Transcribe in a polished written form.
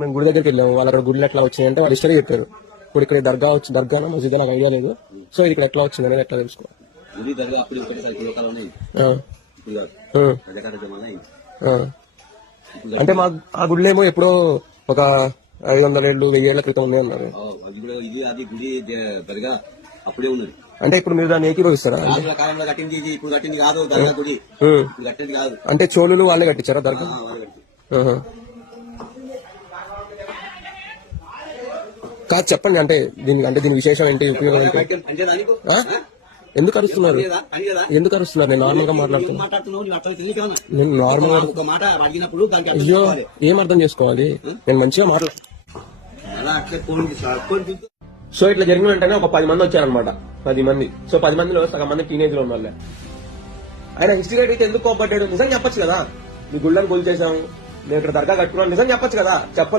మేము గుడి దగ్గరికి వెళ్ళాము. వాళ్ళు అక్కడ గుడిలో ఎట్లా వచ్చినాయంటే వాళ్ళు హిస్టరీ చెప్పారు. ఇప్పుడు ఇక్కడ దర్గానా మసీదా నాకు ఐడియా లేదు. సో ఇది ఇక్కడ ఎట్లా వచ్చింది అనేది ఎట్లా తెలుసుకోవాలి. అంటే మా ఆ గుడిలో ఏమో ఎప్పుడో ఒక 500 ఏళ్ళు 1000 ఏళ్ల క్రితం ఉంది అన్నారు. అప్పుడే ఉన్నది. అంటే ఇప్పుడు మీరు దాన్ని ఏకీభవిస్తారా? కాలంలో కట్టింది ఇప్పుడు కట్టింది కాదు గుడి కట్టింది కాదు. అంటే చోళులు వాళ్ళే కట్టించారా దర్గా? కాదు చెప్పండి. అంటే దీని విశేషం ఏంటి, ఉపయోగం ఏంటి? ఎందుకు అరుస్తున్నారు? నేను నార్మల్ గా మాట్లాడుతున్నాను. నేను నార్మల్ గా అయ్యో ఏం అర్థం చేసుకోవాలి? నేను మంచిగా మాట్లాడు. సో ఇట్లా జరిగిన వెంటనే ఒక 10 మంది వచ్చారనమాట. 10 మంది. సో 10 మందిలో సగం మంది టీనేజ్ లో ఉన్న వాళ్ళే. ఆయన హిస్టరీ అయితే ఎందుకు కోపడ్డాడు? నిజం చెప్పొచ్చు కదా. మీ గుళ్ళని కూల్ చేసాము, నేను ఇక్కడ దర్గా కట్టుకున్నాను, నిజం చెప్పొచ్చు కదా. చెప్ప